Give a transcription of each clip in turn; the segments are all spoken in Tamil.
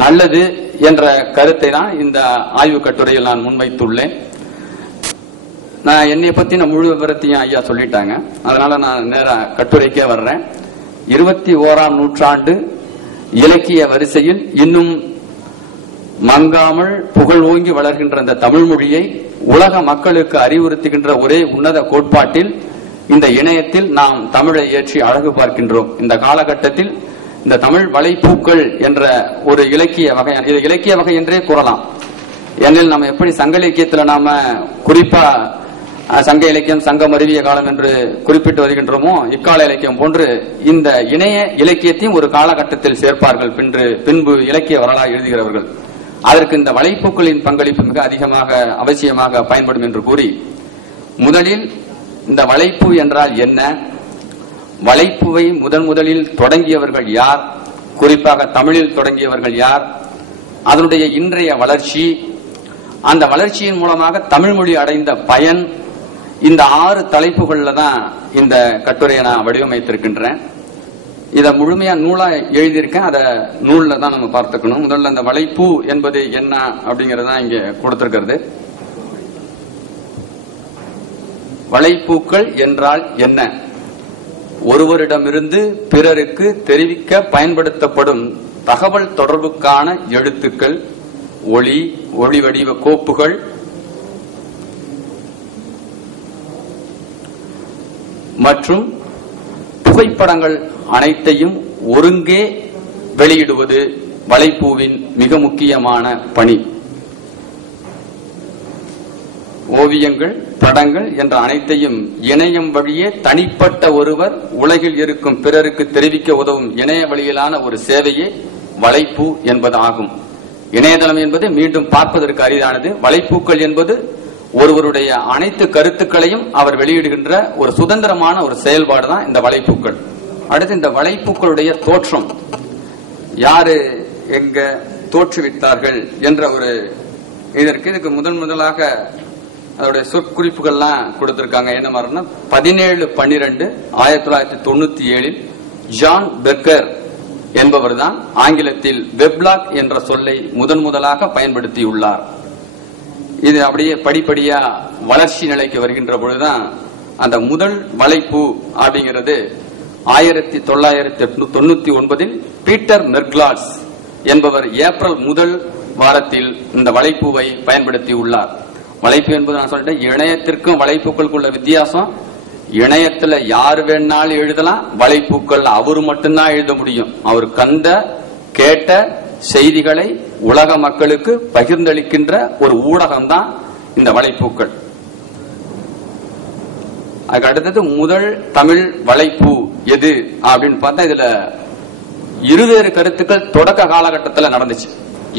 நல்லது என்ற கருத்தை தான் இந்த ஆய்வு கட்டுரையில் நான் முன்வைத்துள்ளேன். நான் என்னை பத்தின முழு விவரத்தையும் ஐயா சொல்லிட்டாங்க. அதனால நான் நேரா கட்டுரைக்கே வர்றேன். 21ஆம் நூற்றாண்டு இலக்கிய வரிசையில் இன்னும் மங்காமல் புகழ் ஓங்கி வளர்கின்ற இந்த தமிழ் மொழியை உலக மக்களுக்கு அறிவுறுத்துகின்ற ஒரே உன்னத கோட்பாட்டில் இந்த இணையத்தில் நாம் தமிழை ஏற்றி அழகு பார்க்கின்றோம். இந்த காலகட்டத்தில் இந்த தமிழ் வலைப்பூக்கள் என்ற ஒரு இலக்கிய வகை, இது இலக்கிய வகை என்றே கூறலாம். ஏனெனில் நம்ம எப்படி சங்க இலக்கியத்தில் நாம குறிப்பா சங்க இலக்கியம் சங்கம் அறிவிய காலம் என்று குறிப்பிட்டு வருகின்றோமோ, இக்கால இலக்கியம் போன்று இந்த இணைய இலக்கியத்தையும் ஒரு காலகட்டத்தில் சேர்ப்பார்கள் பின்பு இலக்கிய வரலாறு எழுதுகிறவர்கள். அதற்கு இந்த வலைப்பூக்களின் பங்களிப்பு மிக அதிகமாக அவசியமாக பயன்படும் என்று கூறி, முதலில் இந்த வலைப்பூ என்றால் என்ன, வலைப்பூவை முதலில் தொடங்கியவர்கள் யார், குறிப்பாக தமிழில் தொடங்கியவர்கள் யார், அதனுடைய இன்றைய வளர்ச்சி, அந்த வளர்ச்சியின் மூலமாக தமிழ் மொழி அடைந்த பயன், இந்த 6 தலைப்புகள்ல தான் இந்த கட்டுரையை நான் வடிவமைத்திருக்கின்றேன். இதை முழுமையா நூலா எழுதியிருக்கேன். அத நூல்ல தான் நம்ம பார்த்துக்கணும். முதல்ல அந்த வலைப்பூ என்பது என்ன அப்படிங்கறதான் இங்க கொடுத்திருக்கிறது. வலைப்பூக்கள் என்றால் என்ன? ஒருவரிடமிருந்து பிறருக்கு தெரிவிக்க பயன்படுத்தப்படும் தகவல் தொடர்புக்கான எழுத்துக்கள், ஒளி வடிவ கோப்புகள் மற்றும் புகைப்படங்கள் அனைத்தையும் ஒருங்கே வெளியிடுவது வலைப்பூவின் மிக முக்கியமான பணி. ஓவியங்கள், படங்கள் என்ற அனைத்தையும் இணையம் வழியே தனிப்பட்ட ஒருவர் உலகில் இருக்கும் பிறருக்கு தெரிவிக்க உதவும் இணைய வழியிலான ஒரு சேவையே வலைப்பூ என்பது ஆகும். இணையதளம் என்பது மீண்டும் பார்ப்பதற்கு அரிதானது. வலைப்பூக்கள் என்பது ஒருவருடைய அனைத்து கருத்துக்களையும் அவர் வெளியிடுகின்ற ஒரு சுதந்திரமான ஒரு செயல்பாடு தான் இந்த வலைப்பூக்கள். அடுத்து இந்த வலைப்பூக்களுடைய தோற்றம், யாரு எங்க தோற்றுவித்தார்கள் என்ற ஒரு இதுக்கு முதலாக அதோடைய சொற்குறிப்புகள்லாம் கொடுத்திருக்காங்க. என்ன மாதிரினா 17/12/1997 ஜான் பெக்கர் என்பவர் தான் ஆங்கிலத்தில் வெப்லாக் என்ற சொல்லை முதலாக பயன்படுத்தியுள்ளார். இது அப்படியே படிப்படியா வளர்ச்சி நிலைக்கு வருகின்ற பொழுதுதான் அந்த முதல் வலைப்பூ அப்படிங்கிறது 1999 பீட்டர் மெர்க்லாஸ் என்பவர் ஏப்ரல் 1 வாரத்தில் இந்த வலைப்பூவை பயன்படுத்தியுள்ளார். வலைப்பூ என்பது நான் சொல்லிட்டேன், இணையத்திற்கும் வலைப்பூக்களுக்குள்ள வித்தியாசம். இணையத்துல யாரு வேணாலும் எழுதலாம், வலைப்பூக்கள் அவரு மட்டும்தான் எழுத முடியும். அவர் கண்ட கேட்ட செய்திகளை உலக மக்களுக்கு பகிர்ந்தளிக்கின்ற ஒரு ஊடகம் தான் இந்த வலைப்பூக்கள். அதுக்கு அடுத்தது முதல் தமிழ் வலைப்பூ எது அப்படின்னு பார்த்தா, இதுல இருவேறு கருத்துக்கள் தொடக்க காலகட்டத்தில் நடந்துச்சு.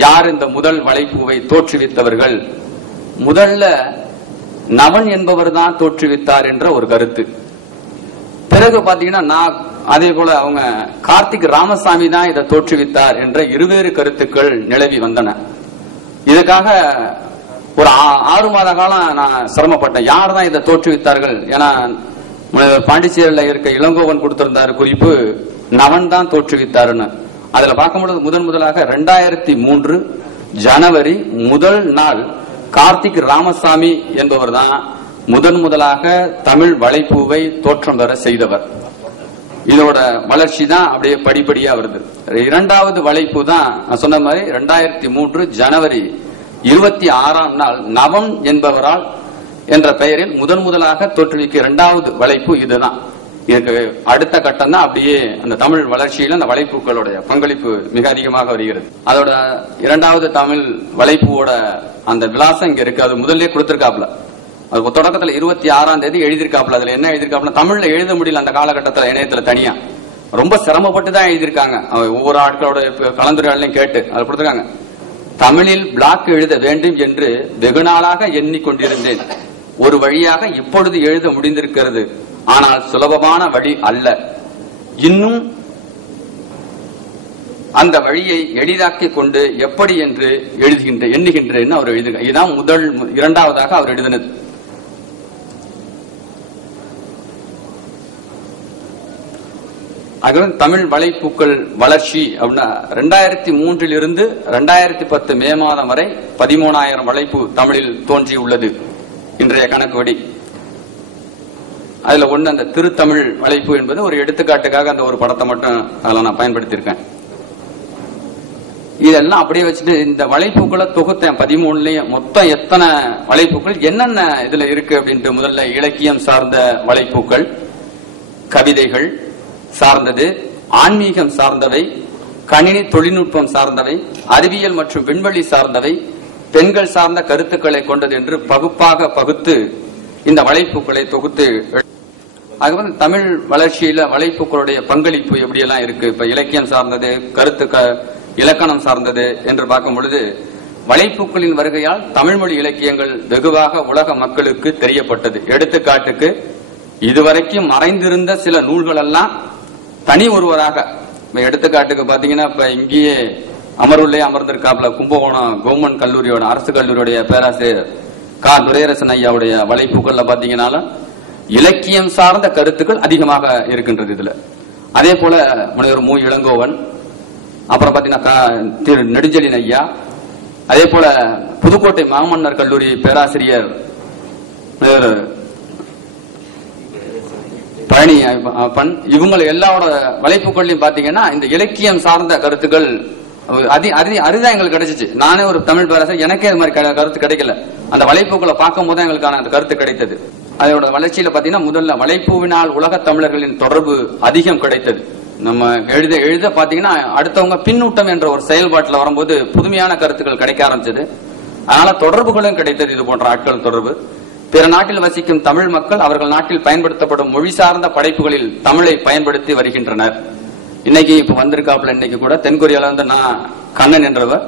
யார் இந்த முதல் வலைப்பூவை தோற்றுவித்தவர்கள்? முதல்ல நவன் என்பவர் தான் தோற்றுவித்தார் என்ற ஒரு கருத்து. பிறகு பாத்தீங்கன்னா அதே போல அவங்க கார்த்திக் ராமசாமி தான் இதை தோற்றுவித்தார் என்ற இருவேறு கருத்துக்கள் நிலவி வந்தன. இதுக்காக ஒரு 6 மாத காலம் நான் சிரமப்பட்டேன். யார் தான் இதை தோற்றுவித்தார்கள்? ஏன்னா பாண்டிச்சேரியில இருக்க இளங்கோவன் கொடுத்திருந்தாரு குறிப்பு, நவன் தான் தோற்றுவித்தாருன்னு. அதுல பார்க்கும்போது முதலாக 2003 ஜனவரி முதல் நாள் கார்த்திக் ராமசாமி என்பவர் தான் முதலாக தமிழ் வலைப்பூவை தோற்றம் பெற செய்தவர். இதோட வளர்ச்சி தான் அப்படியே படிப்படியா வருது. 2வது வலைப்பூ தான் நான் சொன்ன மாதிரி 2003 ஜனவரி 26ஆம் நாள் நவன் என்பவரால் என்ற பெயரில் முதலாக தோற்றுவிக்க 2வது வலைப்பூ இதுதான். இதுக்கு அடுத்த கட்டம் தான் அப்படியே அந்த தமிழ் வளர்ச்சியில் அந்த வலைப்பூக்களுடைய பங்களிப்பு மிக அதிகமாக வருகிறது. அதோட 2வது தமிழ் வலைப்பூவோட அந்த விலாசம் இங்க இருக்கு. அது முதல்ல கொடுத்திருக்காப்ல. அது தொடக்கத்துல 26ஆம் தேதி எழுதியிருக்காப்ல. அதுல என்ன எழுதியிருக்காப்ல, தமிழ்ல எழுத முடியல அந்த காலகட்டத்தில் இணையத்துல தனியா ரொம்ப சிரமப்பட்டு தான் எழுதியிருக்காங்க. ஒவ்வொரு ஆட்களோட கலந்துரையாடலையும் கேட்டு அதை கொடுத்திருக்காங்க. தமிழில் பிளாக் எழுத வேண்டும் என்று வெகு நாளாக எண்ணிக்கொண்டிருந்தேன். ஒரு வழியாக இப்பொழுது எழுத முடிந்திருக்கிறது. ஆனால் சுலபமான வழி அல்ல. இன்னும் அந்த வழியை எளிதாக்கிக் கொண்டு எப்படி என்று எண்ணுகின்றேன் அவர் எழுதுகிறார். இதுதான் 2வதாக அவர் எழுதினது. ஆகவே தமிழ் வலைப்பூக்கள் வளர்ச்சி அப்படின்னா 2003 இருந்து 2010 மே மாதம் வரை 13,000 வலைப்பூ தமிழில் தோன்றியுள்ளது இன்றைய கணக்குப்படி. அதுல ஒண்ணு அந்த திருத்தமிழ் வலைப்பூ என்பது ஒரு எடுத்துக்காட்டுக்காக அந்த ஒரு படத்தை மட்டும் அதில் நான் பயன்படுத்தியிருக்கேன். இதெல்லாம் அப்படியே வச்சுட்டு இந்த வலைப்பூக்களை தொகுத்தேன் 13லயும். மொத்தம் எத்தனை வலைப்பூக்கள் என்னென்ன இதுல இருக்கு அப்படின்ட்டு முதல்ல இலக்கியம் சார்ந்த வலைப்பூக்கள், கவிதைகள் சார்ந்தது, ஆன்மீகம் சார்ந்தவை, கணினி தொழில்நுட்பம் சார்ந்தவை, அறிவியல் மற்றும் விண்வெளி சார்ந்தவை, பெண்கள் சார்ந்த கருத்துக்களை கொண்டது என்று பகுப்பாக பகுத்து இந்த வலைப்பூக்களை தொகுத்து. ஆகவே தமிழ் வளர்ச்சியில வலைப்பூக்களுடைய பங்களிப்பு எப்படியெல்லாம் இருக்கு, இப்ப இலக்கியம் சார்ந்தது, இலக்கணம் சார்ந்தது என்று பார்க்கும் பொழுது வலைப்பூக்களின் வருகையால் தமிழ்மொழி இலக்கியங்கள் வெகுவாக உலக மக்களுக்கு தெரியப்பட்டது. எடுத்துக்காட்டுக்கு இதுவரைக்கும் மறைந்திருந்த சில நூல்கள் எல்லாம் தனி ஒருவராக, எடுத்துக்காட்டுக்கு பாத்தீங்கன்னா இப்ப இங்கேயே அமர்வுள்ளே அமர்ந்திருக்காப்புல கும்பகோணம் கவர்மெண்ட் கல்லூரியோட அரசு கல்லூரியுடைய பேராசிரியர் கா துரையரசன் ஐயாவுடைய வலைப்பூக்கள்ல பாத்தீங்கன்னாலும் இலக்கியம் சார்ந்த கருத்துக்கள் அதிகமாக இருக்கின்றது இதுல. அதே போல முனைவர் மு இளங்கோவன், அப்புறம் பாத்தீங்கன்னா திரு நெடுஞ்செழியன் ஐயா, அதே போல புதுக்கோட்டை மாமன்னர் கல்லூரி பேராசிரியர் பழனி அப்பன், இவங்க எல்லாரோட வலைப்பூக்கள்லையும் பாத்தீங்கன்னா இந்த இலக்கியம் சார்ந்த கருத்துக்கள் அரிதான் எங்களுக்கு கிடைச்சிச்சு. நானே ஒரு தமிழ் பேராசிரியர், எனக்கே அது மாதிரி கருத்து கிடைக்கல. அந்த வலைப்பூக்களை பார்க்கும் போது எங்களுக்கான அந்த கருத்து கிடைத்தது. அதோட வளர்ச்சியில பாத்தீங்கன்னா முதல்ல வலைப்பூவினால் உலக தமிழர்களின் தொடர்பு அதிகம் கிடைத்தது. நம்ம எழுத எழுத பாத்தீங்கன்னா அடுத்தவங்க பின்னூட்டம் என்ற ஒரு செயல்பாட்டில் வரும்போது புதுமையான கருத்துக்கள் கிடைக்க ஆரம்பிச்சது. அதனால தொடர்புகளும் கிடைத்தது. இது போன்ற ஆட்கள் தொடர்பு, பிற நாட்டில் வசிக்கும் தமிழ் மக்கள் அவர்கள் நாட்டில் பயன்படுத்தப்படும் மொழி சார்ந்த படைப்புகளில் தமிழை பயன்படுத்தி வருகின்றனர். இன்னைக்கு இப்ப வந்திருக்காப்புல, இன்னைக்கு கூட தென்கொரியால இருந்து நான் கண்ணன் என்றவர்,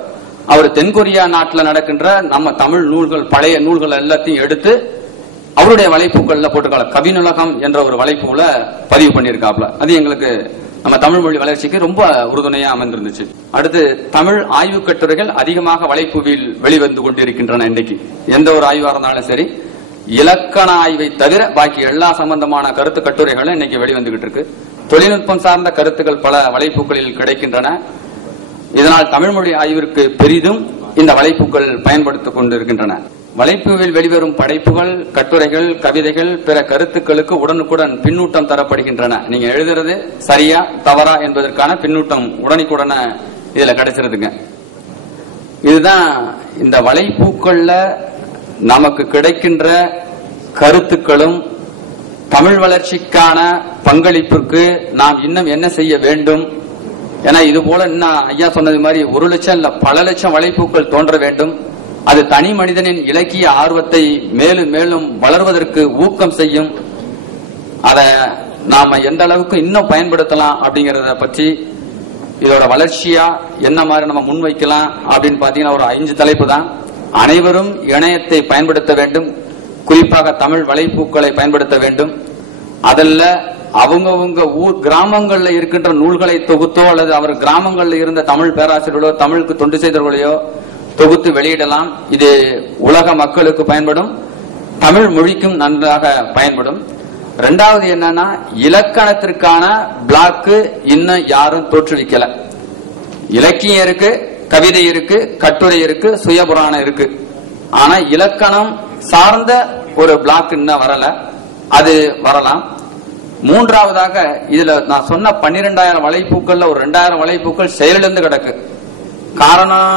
அவர் தென்கொரியா நாட்டில் நடக்கின்ற நம்ம தமிழ் நூல்கள், பழைய நூல்கள் எல்லாத்தையும் எடுத்து அவருடைய வலைப்பூக்கள்ல போட்டுக்கால கவிநுலகம் என்ற ஒரு வலைப்பூல பதிவு பண்ணியிருக்காப்ல. அது எங்களுக்கு நம்ம தமிழ் மொழி வளர்ச்சிக்கு ரொம்ப உறுதுணையா அமைந்திருந்துச்சு. அடுத்து தமிழ் ஆய்வு கட்டுரைகள் அதிகமாக வலைப்பூவில் வெளிவந்து கொண்டிருக்கின்றன. இன்னைக்கு எந்த ஒரு ஆய்வா இருந்தாலும் சரி, இலக்கண ஆய்வை தவிர பாக்கி எல்லா சம்பந்தமான கருத்து கட்டுரைகளும் இன்னைக்கு வெளிவந்துகிட்டு இருக்கு. தொழில்நுட்பம் சார்ந்த கருத்துக்கள் பல வலைப்பூக்களில் கிடைக்கின்றன. இதனால் தமிழ் மொழி ஆய்விற்கு பெரிதும் இந்த வலைப்பூக்கள் பயன்படுத்திக் கொண்டிருக்கின்றன. வலைப்பூவில் வெளிவரும் படைப்புகள், கட்டுரைகள், கவிதைகள், பிற கருத்துக்களுக்கு உடனுக்குடன் பின்னூட்டம் தரப்படுகின்றன. நீங்க எழுதுறது சரியா தவறா என்பதற்கான பின்னூட்டம் உடனுக்குடன இதுல கிடைச்சிருதுங்க. இதுதான் இந்த வலைப்பூக்கள்ல நமக்கு கிடைக்கின்ற கருத்துக்களும் தமிழ் வளர்ச்சிக்கான பங்களிப்பிற்கு நாம் இன்னும் என்ன செய்ய வேண்டும். ஏன்னா இது போல இன்னும் ஐயா சொன்னது மாதிரி 1 லட்சம் இல்ல பல லட்சம் வலைப்பூக்கள் தோன்ற வேண்டும். அது தனி மனிதனின் இலக்கிய ஆர்வத்தை மேலும் மேலும் வளர்வதற்கு ஊக்கம் செய்யும். அதை நாம எந்த அளவுக்கு இன்னும் பயன்படுத்தலாம் அப்படிங்கறத பற்றி, இதோட வளர்ச்சியா என்ன மாதிரி நம்ம முன்வைக்கலாம் அப்படின்னு பாத்தீங்கன்னா ஒரு 5 தலைப்பு தான். அனைவரும் இணையத்தை பயன்படுத்த வேண்டும், குறிப்பாக தமிழ் வலைப்பூக்களை பயன்படுத்த வேண்டும். அதில் அவங்கவுங்க ஊர் கிராமங்கள்ல இருக்கின்ற நூல்களை தொகுத்தோ அல்லது அவர் கிராமங்கள்ல இருந்த தமிழ் பேராசிரியர்களோ தமிழுக்கு தொண்டு செய்தவர்களையோ தொகுத்து வெளியிடலாம். இது உலக மக்களுக்கு பயன்படும், தமிழ் மொழிக்கும் நன்றாக பயன்படும். 2வது என்னன்னா, இலக்கணத்திற்கான பிளாக்கு இன்னும் யாரும் தோற்றுவிக்கல. இலக்கியம் இருக்கு, கவிதை இருக்கு, கட்டுரை இருக்கு, சுயபுராணம் இருக்கு. ஆனா இலக்கணம் சார்ந்த ஒரு பிளாக் இன்னும் வரல. அது வரலாம். 3வதாக இதுல நான் சொன்ன 12,000 வலைப்பூக்கள்ல ஒரு 2,000 வலைப்பூக்கள் செயலிழந்து கிடக்கு. காரணம்